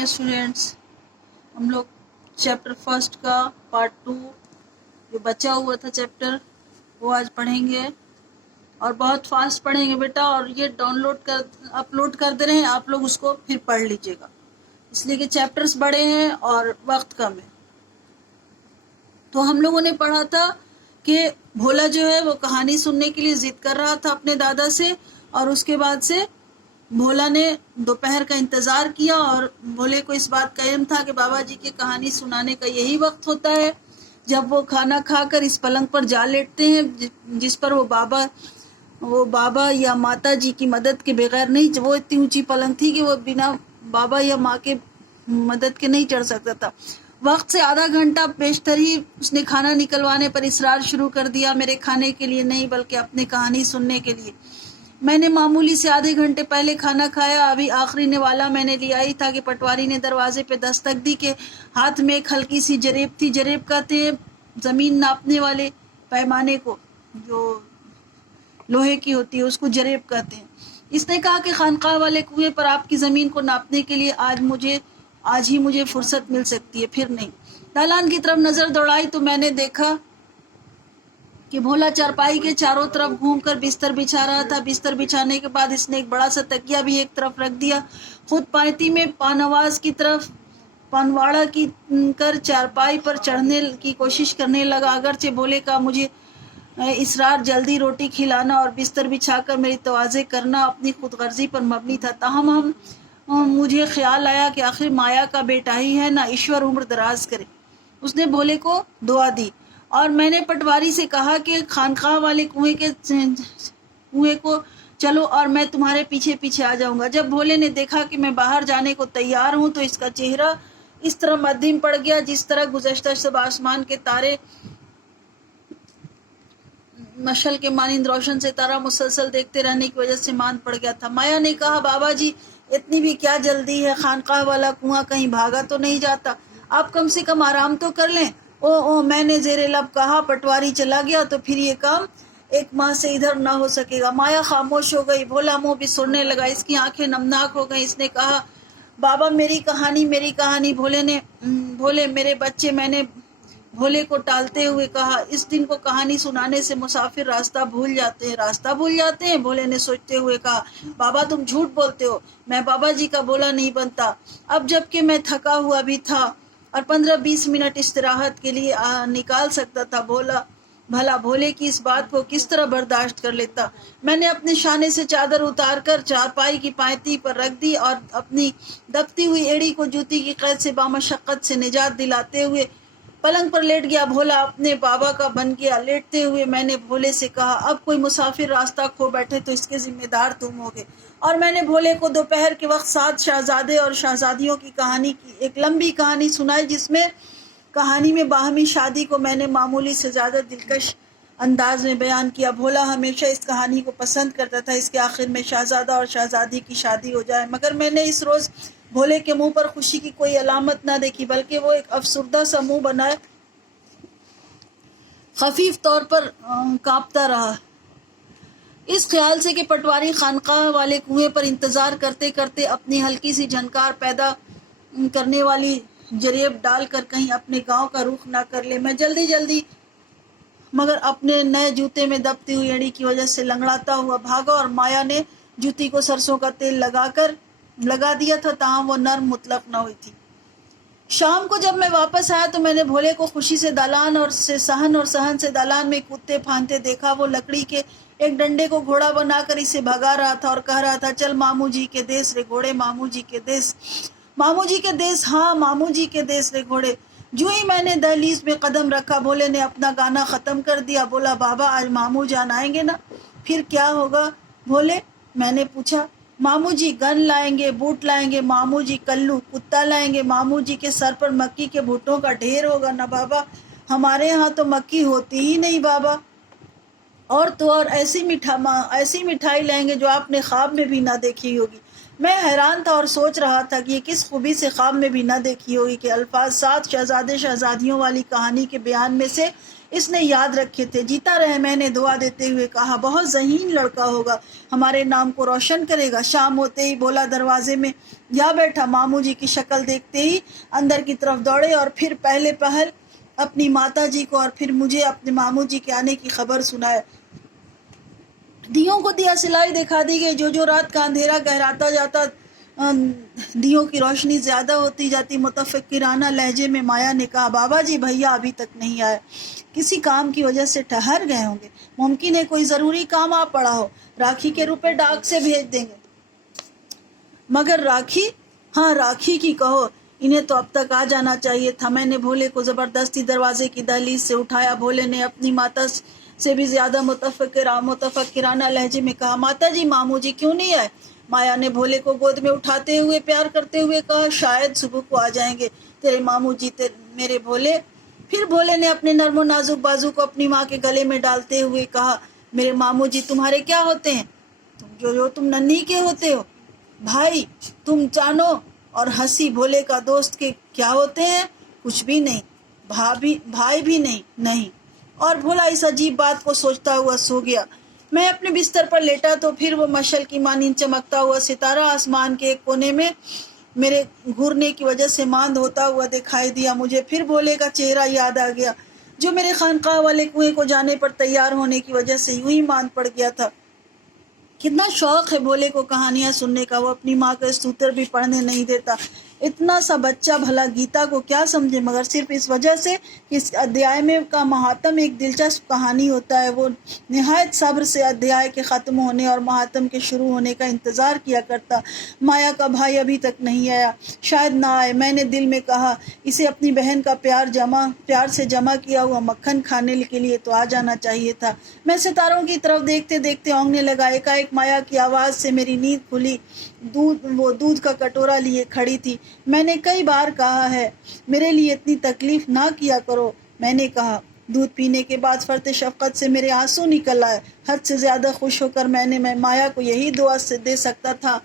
Dear students, हम लोग chapter first का पार्ट 2 जो बचा हुआ था चैप्टर वो आज पढ़ेंगे और बहुत फास्ट पढ़ेंगे बेटा। और ये अपलोड कर दे रहे हैं, आप लोग उसको फिर पढ़ लीजिएगा, इसलिए कि चैप्टर्स बड़े हैं और वक्त कम है। तो हम लोगों ने पढ़ा था कि भोला जो है वो कहानी सुनने के लिए जिद कर रहा था अपने दादा से, और उसके बाद से भोला ने दोपहर का इंतज़ार किया और भोले को इस बात का इल्म था कि बाबा जी की कहानी सुनाने का यही वक्त होता है जब वो खाना खाकर इस पलंग पर जा लेटते हैं जिस पर वो बाबा या माता जी की मदद के बगैर नहीं, वो इतनी ऊंची पलंग थी कि वो बिना बाबा या माँ के मदद के नहीं चढ़ सकता था। वक्त से आधा घंटा बेशतर ही उसने खाना निकलवाने पर इसरार शुरू कर दिया, मेरे खाने के लिए नहीं बल्कि अपनी कहानी सुनने के लिए। मैंने मामूली से आधे घंटे पहले खाना खाया, अभी आखिरी निवाला मैंने लिया ही था कि पटवारी ने दरवाजे पे दस्तक दी के हाथ में एक हल्की सी जरेब थी। जरेब कहते हैं ज़मीन नापने वाले पैमाने को, जो लोहे की होती है उसको जरेब कहते हैं। इसने कहा कि खानकाह वाले कुएं पर आपकी ज़मीन को नापने के लिए आज ही मुझे फुर्सत मिल सकती है, फिर नहीं। दालान की तरफ नज़र दौड़ाई तो मैंने देखा कि भोला चारपाई के चारों तरफ घूमकर बिस्तर बिछा रहा था। बिस्तर बिछाने के बाद इसने एक बड़ा सा तकिया भी एक तरफ रख दिया, खुद पायती में पानवाज की तरफ पनवाड़ा की कर चारपाई पर चढ़ने की कोशिश करने लगा। अगरचे भोले का मुझे इसरार जल्दी रोटी खिलाना और बिस्तर बिछाकर मेरी तवाज़े करना अपनी खुदगर्जी पर मबनी था। ताहम मुझे ख्याल आया कि आखिर माया का बेटा ही है ना, ईश्वर उम्र दराज करे। उसने भोले को दुआ दी और मैंने पटवारी से कहा कि खानकाह वाले कुएं को चलो और मैं तुम्हारे पीछे पीछे आ जाऊंगा। जब भोले ने देखा कि मैं बाहर जाने को तैयार हूं तो इसका चेहरा इस तरह मद्दिम पड़ गया जिस तरह गुज़श्ता शब आसमान के तारे मशल के मानिंद रोशन से तारा मुसलसल देखते रहने की वजह से मान पड़ गया था। माया ने कहा, बाबा जी इतनी भी क्या जल्दी है, खानकाह वाला कुआं कहीं भागा तो नहीं जाता, आप कम से कम आराम तो कर लें। ओ मैंने जेरे लब कहा, पटवारी चला गया तो फिर ये काम एक माह से इधर ना हो सकेगा। माया खामोश हो गई, भोला मुंह भी सुनने लगा, इसकी आंखें नमनाक हो गई। इसने कहा, बाबा मेरी कहानी। भोले मेरे बच्चे, मैंने भोले को टालते हुए कहा। इस दिन को कहानी सुनाने से मुसाफिर रास्ता भूल जाते हैं। भोले ने सोचते हुए कहा, बाबा तुम झूठ बोलते हो, मैं बाबा जी का बोला नहीं बनता। अब जबकि मैं थका हुआ भी था और 15-20 मिनट इस्तिराहत के लिए निकाल सकता था, भला भोले की इस बात को किस तरह बर्दाश्त कर लेता। मैंने अपने शाने से चादर उतारकर चारपाई की पायती पर रख दी और अपनी दबती हुई एड़ी को जूती की कैद से बामशक्कत से निजात दिलाते हुए पलंग पर लेट गया। भोला अपने बाबा का बन गया। लेटते हुए मैंने भोले से कहा, अब कोई मुसाफिर रास्ता खो बैठे तो इसके जिम्मेदार तुम होगे। और मैंने भोले को दोपहर के वक्त 7 शहजादे और शहजादियों की कहानी की एक लंबी कहानी सुनाई, जिसमें कहानी में बाहमी शादी को मैंने मामूली से ज़्यादा दिलकश अंदाज में बयान किया। भोला हमेशा इस कहानी को पसंद करता था, इसके आखिर में शहजादा और शहजादी की शादी हो जाए। मगर मैंने इस रोज़ भोले के मुंह पर खुशी की कोई अलामत ना देखी, बल्कि वो एक अफसुर्दा सा मुंह बनाए खफीफ तौर पर कांपता रहा, इस ख्याल से कि पटवारी खानकाह वाले कुएं पर इंतज़ार करते करते अपनी हल्की सी झनकार पैदा करने वाली जरेब डालकर कहीं अपने गांव का रुख ना कर ले। मैं जल्दी मगर अपने नए जूते में दबती हुई एड़ी की वजह से लंगड़ाता हुआ भागा और माया ने जूती को सरसों का तेल लगा दिया था, ताहम वो नर्म मुतलक न हुई थी। शाम को जब मैं वापस आया तो मैंने भोले को खुशी से दालान और सहन से दालान में कूदते फांदते देखा। वो लकड़ी के एक डंडे को घोड़ा बनाकर इसे भगा रहा था और कह रहा था, चल मामू जी के देश रे घोड़े, मामू जी के देश, हाँ मामू जी के देश रे घोड़े। जो ही मैंने दहलीज में कदम रखा, भोले ने अपना गाना ख़त्म कर दिया। बोला, बाबा आज मामू जान आएंगे ना? फिर क्या होगा भोले? मैंने पूछा। मामू जी गन लाएंगे, बूट लाएंगे, मामू जी कल्लू कुत्ता लाएंगे, मामू जी के सर पर मक्की के भुट्टों का ढेर होगा ना बाबा। हमारे यहाँ तो मक्की होती ही नहीं बाबा। और तो और ऐसी मिठाई लाएंगे जो आपने ख्वाब में भी ना देखी होगी। میں حیران تھا اور سوچ رہا تھا کہ یہ کس خوبی سے خواب میں بھی نہ دیکھی ہوگی کہ الفاظ 7 شہزادے شہزادیوں والی کہانی کے بیان میں سے اس نے یاد رکھے تھے۔ جیتا رہے، میں نے دعا دیتے ہوئے کہا، بہت ذہین لڑکا ہوگا، ہمارے نام کو روشن کرے گا۔ شام ہوتے ہی بولا دروازے میں جا بیٹھا، ماموں جی کی شکل دیکھتے ہی اندر کی طرف دوڑے اور پھر پہلے پہل اپنی ماتا جی کو اور پھر مجھے اپنے ماموں جی کے آنے کی خبر سنائے۔ دیوں کو دیا سلائی دکھا دی گئی، جو رات کا اندھیرا گہراتا جاتا دیوں کی روشنی زیادہ ہوتی جاتی۔ متفکرانہ لہجے میں مایا نے کہا، بابا جی بھیا ابھی تک نہیں آئے، کسی کام کی وجہ سے ٹھہر گئے ہوں گے، ممکن ہے کوئی ضروری کام آ پڑا ہو، راکھی کے روپے ڈاک سے بھیج دیں گے۔ مگر راکھی؟ ہاں راکھی کی کہو، انہیں تو اب تک آ جانا چاہیے تھا۔ میں نے بھولے کو زبردستی دروازے کی دہلیز سے اٹھایا۔ بھولے نے اپنی ماتا سے بھی زیادہ متفکرانہ لہجے میں کہا، ماتا جی ماموں جی کیوں نہیں آئے؟ مایا نے بھولے کو گود میں اٹھاتے ہوئے پیار کرتے ہوئے کہا، شاید صبح کو آ جائیں گے تیرے ماموں جی میرے بھولے۔ پھر بھولے نے اپنے نرم و نازک بازو کو اپنی ماں کے گلے میں ڈالتے ہوئے کہا، میرے ماموں جی تمہارے کیا ہوتے ہیں؟ جو تم ننھی کے ہوتے ہو، بھائی تم چانو اور ہنسی۔ بھولے کا دوست کے کیا ہوتے ہیں؟ کچھ بھی نہیں، بھائی بھی نہیں۔ اور بھولا اس عجیب بات کو سوچتا ہوا سو گیا۔ میں اپنے بستر پر لیٹا تو پھر وہ مشعل کی مانند چمکتا ہوا ستارہ آسمان کے ایک کونے میں میرے گھورنے کی وجہ سے ماند ہوتا ہوا دکھائی دیا۔ مجھے پھر بھولے کا چہرہ یاد آ گیا، جو میرے خانقاہ والے کنویں کو جانے پر تیار ہونے کی وجہ سے یوں ہی ماند پڑ گیا تھا۔ کتنا شوق ہے بھولے کو کہانیاں سننے کا، وہ اپنی ماں کا ستر بھی پڑھنے نہیں دیتا۔ اتنا سا بچہ بھلا گیتا کو کیا سمجھے، مگر صرف اس وجہ سے کہ اس ادھیائے میں کا مہاتم ایک دلچسپ کہانی ہوتا ہے۔ وہ نہایت صبر سے ادھیائے کے ختم ہونے اور مہاتم کے شروع ہونے کا انتظار کیا کرتا۔ مایا کا بھائی ابھی تک نہیں آیا، شاید نہ آئے۔ میں نے دل میں کہا، اسے اپنی بہن کا پیار سے جمع کیا ہوا مکھن کھانے کے لیے تو آ جانا چاہیے تھا۔ میں ستاروں کی طرف دیکھتے دیکھتے اونگنے لگا۔ ایک مایا کی آواز سے میری نیند کھلی۔ وہ دودھ کا کٹورا لیے کھڑی تھی۔ میں نے کئی بار کہا ہے میرے لیے اتنی تکلیف نہ کیا کرو، میں نے کہا۔ دودھ پینے کے بعد فرط شفقت سے میرے آنسو نکل آئے۔ حد سے زیادہ خوش ہو کر میں مایا کو یہی دعا دے سکتا تھا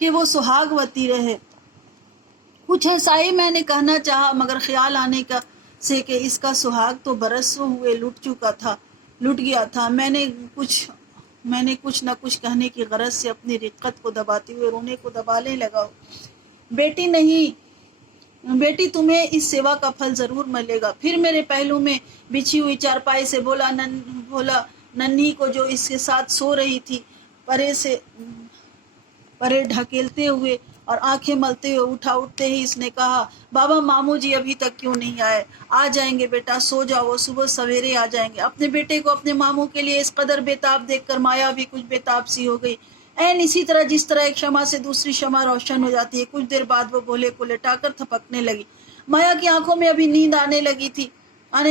کہ وہ سہاگوتی رہے۔ کچھ ایسا ہی میں نے کہنا چاہا، مگر خیال آنے کا سے کہ اس کا سہاگ تو برسوں ہوئے لٹ گیا تھا۔ میں نے کچھ نہ کچھ کہنے کی غرض سے اپنی رقت کو دباتے ہوئے رونے کو دبانے لگا۔ بیٹی تمہیں اس سیوا کا پھل ضرور ملے گا۔ پھر میرے پہلو میں بچھی ہوئی چارپائی سے بولا ننھی کو جو اس کے ساتھ سو رہی تھی، پرے ڈھکیلتے ہوئے اور آنکھیں ملتے ہوئے اٹھتے ہی اس نے کہا، بابا ماموں جی ابھی تک کیوں نہیں آئے؟ آ جائیں گے بیٹا، سو جاؤ، وہ صبح سویرے آ جائیں گے۔ اپنے بیٹے کو اپنے ماموں کے لیے اس قدر بےتاب دیکھ کر مایا بھی کچھ بےتاب سی ہو گئی، اسی طرح جس طرح ایک شمع سے دوسری شمع روشن ہو جاتی ہے۔ کچھ دیر بعد وہ بھولے کو لٹا کر تھپکنے لگی۔ مایا کی آنکھوں میں ابھی نیند آنے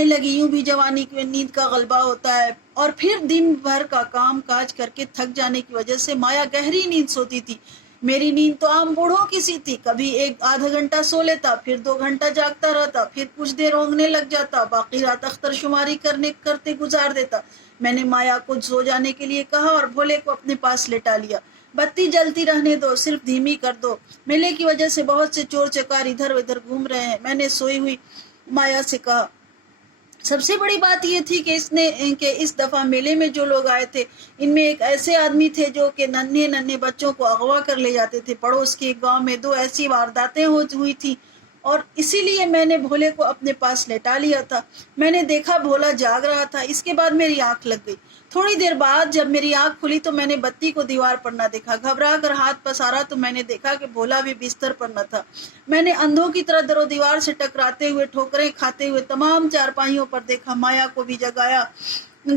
لگی، یوں بھی جوانی میں نیند کا غلبہ ہوتا ہے، اور پھر دن بھر کا کام کاج کر کے تھک جانے کی وجہ سے مایا گہری نیند سوتی تھی۔ میری نیند تو عام بوڑھوں کی سی تھی، کبھی 1-آدھا گھنٹہ سو لیتا، پھر 2 گھنٹہ جاگتا رہتا، پھر کچھ دیر اونگنے لگ جاتا، باقی رات اختر شماری کرتے گزار دیتا۔ میں نے مایا کو سو جانے کے لیے کہا اور بھولے کو اپنے پاس لٹا لیا۔ بتی جلتی رہنے دو، صرف دھیمی کر دو، میلے کی وجہ سے بہت سے چور چکار ادھر ادھر گھوم رہے ہیں، میں نے سوئی ہوئی مایا سے کہا۔ سب سے بڑی بات یہ تھی کہ اس دفعہ میلے میں جو لوگ آئے تھے، ان میں ایک ایسے آدمی تھے جو کہ ننھے بچوں کو اغوا کر لے جاتے تھے۔ پڑوس کے گاؤں میں 2 ایسی وارداتیں ہوئی تھی، اور اسی لیے میں نے بھولے کو اپنے پاس لٹا لیا تھا۔ میں نے دیکھا بھولا جاگ رہا تھا۔ اس کے بعد میری آنکھ لگ گئی۔ تھوڑی دیر بعد جب میری آنکھ کھلی تو میں نے بتی کو دیوار پر نہ دیکھا۔ گھبرا کر ہاتھ پسارا تو میں نے دیکھا کہ بھولا بھی بستر پر نہ تھا۔ میں نے اندھوں کی طرح در و دیوار سے ٹکراتے ہوئے، ٹھوکریں کھاتے ہوئے تمام چارپائیوں پر دیکھا۔ مایا کو بھی جگایا۔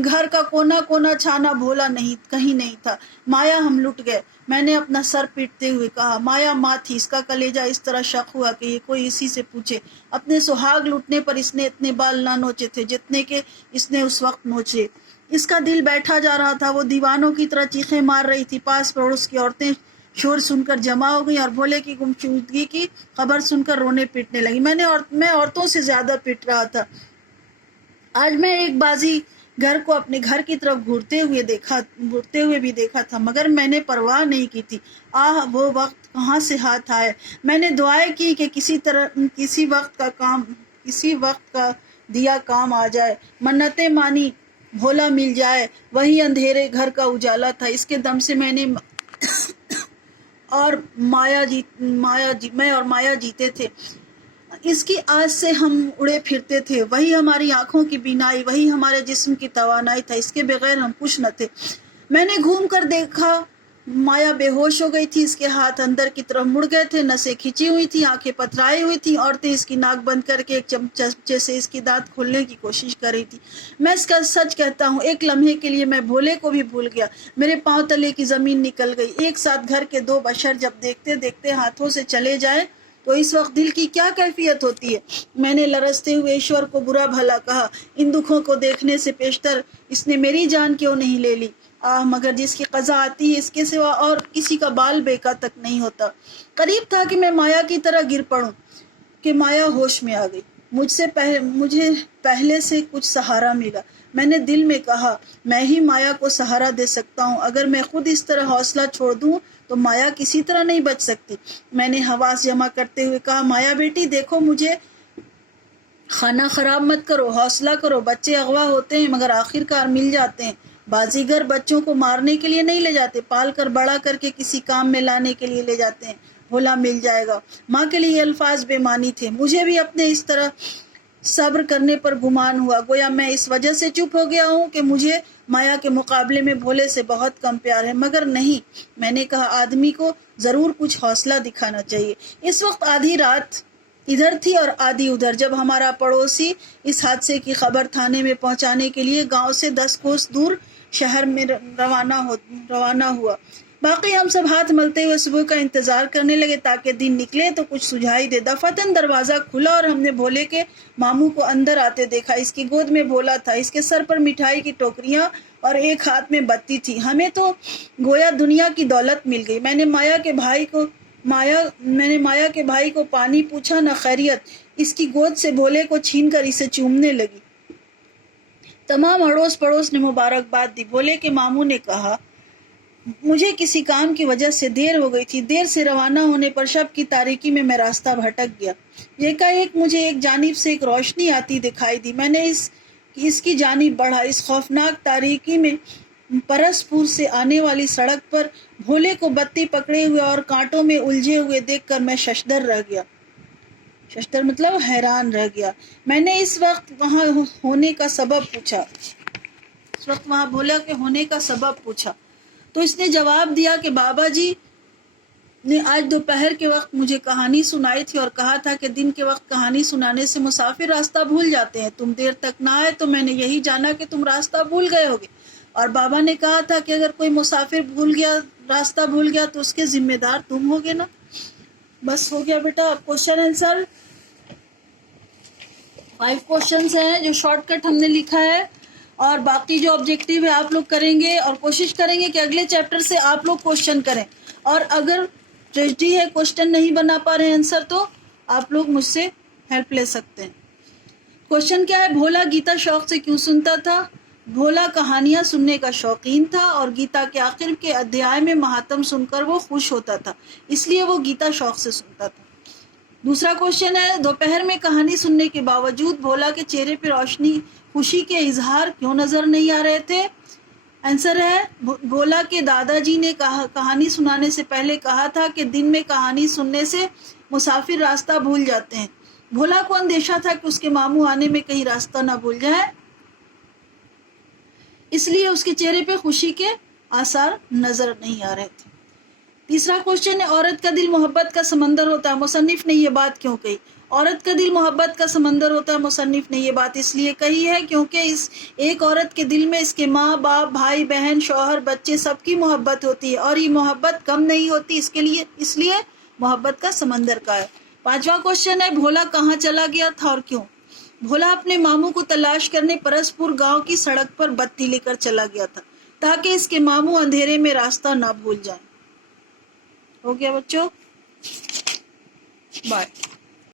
گھر کا کونا چھانا بھولا کہیں نہیں تھا۔ مایا ہم لٹ گئے، میں نے اپنا سر پیٹتے ہوئے کہا۔ مایا ماں تھی، اس کا کلیجہ اس طرح شق ہوا کہ یہ کوئی اسی سے پوچھے۔ اپنے سہاگ لٹنے پر اس نے اتنے بال نہ نوچے تھے جتنے کہ اس نے اس وقت نوچے۔ اس کا دل بیٹھا جا رہا تھا۔ وہ دیوانوں کی طرح چیخیں مار رہی تھی۔ پاس پڑوس کی عورتیں شور سن کر جمع ہو گئیں اور بھولے کی گمشدگی کی خبر سن کر رونے پیٹنے لگی۔ میں عورتوں سے زیادہ پیٹ رہا تھا۔ آج میں ایک بازی घर को अपने घर की तरफ घूरते हुए भी देखा था, मगर मैंने परवाह नहीं की थी। आह वो वक्त कहाँ से हाथ आए। मैंने दुआएं की कि किसी वक्त का दिया काम आ जाए। मन्नतें मानी भोला मिल जाए, वही अंधेरे घर का उजाला था। इसके दम से मैं और माया जीते थे। इसकी आज से हम उड़े फिरते थे। वही हमारी आंखों की बीनाई, वही हमारे जिस्म की तवानाई था। इसके बगैर हम कुछ न थे। मैंने घूम कर देखा, माया बेहोश हो गई थी। इसके हाथ अंदर की तरफ मुड़ गए थे, नसें खिंची हुई थी, आंखें पथराई हुई थी। औरतें इसकी नाक बंद करके एक चमचे से इसकी दांत खोलने की कोशिश कर रही थी। मैं इसका सच कहता हूँ, एक लम्हे के लिए मैं भोले को भी भूल गया। मेरे पांव तले की जमीन निकल गई। एक साथ घर के दो बशर जब देखते देखते हाथों से चले जाए तो इस वक्त दिल की क्या कैफियत होती है। मैंने लरसते हुए ईश्वर को बुरा भला कहा। इन दुखों को देखने से पेशतर इसने मेरी जान क्यों नहीं ले ली। मगर जिसकी कज़ा आती है, इसके सिवा और किसी का बाल बेका तक नहीं होता। करीब था कि मैं माया की तरह गिर पड़ूं कि माया होश में आ गई। मुझे पहले से कुछ सहारा मिला। मैंने दिल में कहा, मैं ही माया को सहारा दे सकता हूँ। अगर मैं खुद इस तरह हौसला छोड़ दूँ तो माया किसी तरह नहीं बच सकती। मैंने हवास जमा करते हुए कहा, माया बेटी देखो, मुझे खाना खराब मत करो, हौसला करो। बच्चे अगवा होते हैं मगर आखिरकार मिल जाते हैं। बाजीगर बच्चों को मारने के लिए नहीं ले जाते, पाल कर बड़ा करके किसी काम में लाने के लिए ले जाते हैं। भोला मिल जाएगा। माँ के लिए ये अल्फाज बेमानी थे। मुझे भी अपने इस तरह सब्र करने पर गुमान हुआ, गोया मैं इस वजह से चुप हो गया हूँ कि मुझे माया के मुकाबले में भोले से बहुत कम प्यार है। मगर नहीं, मैंने कहा, आदमी को जरूर कुछ हौसला दिखाना चाहिए। इस वक्त आधी रात इधर थी और आधी उधर, जब हमारा पड़ोसी इस हादसे की खबर थाने में पहुंचाने के लिए गांव से 10 कोस दूर शहर में रवाना हुआ। बाकी हम सब हाथ मलते हुए सुबह का इंतजार करने लगे ताकि दिन निकले तो कुछ सुझाई दे। दफातन दरवाजा खुला और हमने भोले के मामू को अंदर आते देखा। इसकी गोद में भोला था, इसके सर पर मिठाई की टोकरियां और एक हाथ में बत्ती थी। हमें तो गोया दुनिया की दौलत मिल गई। मैंने माया के भाई को पानी पूछा, न खैरियत। इसकी गोद से भोले को छीन कर इसे चूमने लगी। तमाम अड़ोस पड़ोस ने मुबारकबाद दी। भोले के मामू ने कहा, मुझे किसी काम की वजह से देर हो गई थी। देर से रवाना होने पर शब की तारीकी में मैं रास्ता भटक गया। एकाएक मुझे एक जानिब से एक रोशनी आती दिखाई दी। मैंने इसकी जानिब बढ़ा। इस खौफनाक तारीकी में परसपुर से आने वाली सड़क पर भोले को बत्ती पकड़े हुए और कांटों में उलझे हुए देखकर मैं शशदर रह गया। शशदर मतलब हैरान रह गया। मैंने इस वक्त वहां होने का सबब पूछा। इस वक्त वहां भोले के होने का सबब पूछा तो इसने जवाब दिया कि बाबा जी ने आज दोपहर के वक्त मुझे कहानी सुनाई थी और कहा था कि दिन के वक्त कहानी सुनाने से मुसाफिर रास्ता भूल जाते हैं। तुम देर तक ना आए तो मैंने यही जाना कि तुम रास्ता भूल गए होगे। और बाबा ने कहा था कि अगर कोई मुसाफिर रास्ता भूल गया तो उसके जिम्मेदार तुम होगे ना। बस हो गया बेटा। अब क्वेश्चन आंसर 5 क्वेश्चंस हैं जो शॉर्टकट हमने लिखा है और बाकी जो ऑब्जेक्टिव है आप लोग करेंगे और कोशिश करेंगे कि अगले चैप्टर से आप लोग क्वेश्चन करें। और अगर ट्रेजेडी है, क्वेश्चन नहीं बना पा रहे हैं आंसर, तो आप लोग मुझसे हेल्प ले सकते हैं। क्वेश्चन क्या है, भोला गीता शौक से क्यों सुनता था? भोला कहानियां सुनने का शौकीन था और गीता के आखिर के अध्याय में महात्म सुनकर वो खुश होता था, इसलिए वो गीता शौक से सुनता था। दूसरा क्वेश्चन है, दोपहर में कहानी सुनने के बावजूद भोला के चेहरे पर रोशनी खुशी के इजहार क्यों नजर नहीं आ रहे थे? आंसर है, भोला के दादाजी ने कहानी सुनाने से पहले कहा था कि दिन में कहानी सुनने से मुसाफिर रास्ता भूल जाते हैं। भोला को अंदेशा था कि उसके मामू आने में कहीं रास्ता ना भूल जाए, इसलिए उसके चेहरे पे खुशी के आसार नजर नहीं आ रहे थे। तीसरा क्वेश्चन है, औरत का दिल मोहब्बत का समंदर होता है, मुसन्निफ ने ये बात क्यों कही? औरत का दिल मोहब्बत का समंदर होता है, मुसन्निफ ने ये बात इसलिए कही है क्योंकि इस एक औरत के दिल में इसके माँ बाप, भाई बहन, शौहर, बच्चे सबकी मोहब्बत होती है और ये मोहब्बत कम नहीं होती, इसलिए मोहब्बत का समंदर का है। 5वां क्वेश्चन है, भोला कहाँ चला गया था और क्यों? भोला अपने मामू को तलाश करने परसपुर गांव की सड़क पर बत्ती लेकर चला गया था ताकि इसके मामू अंधेरे में रास्ता ना भूल जाए। हो गया बच्चों, बाय।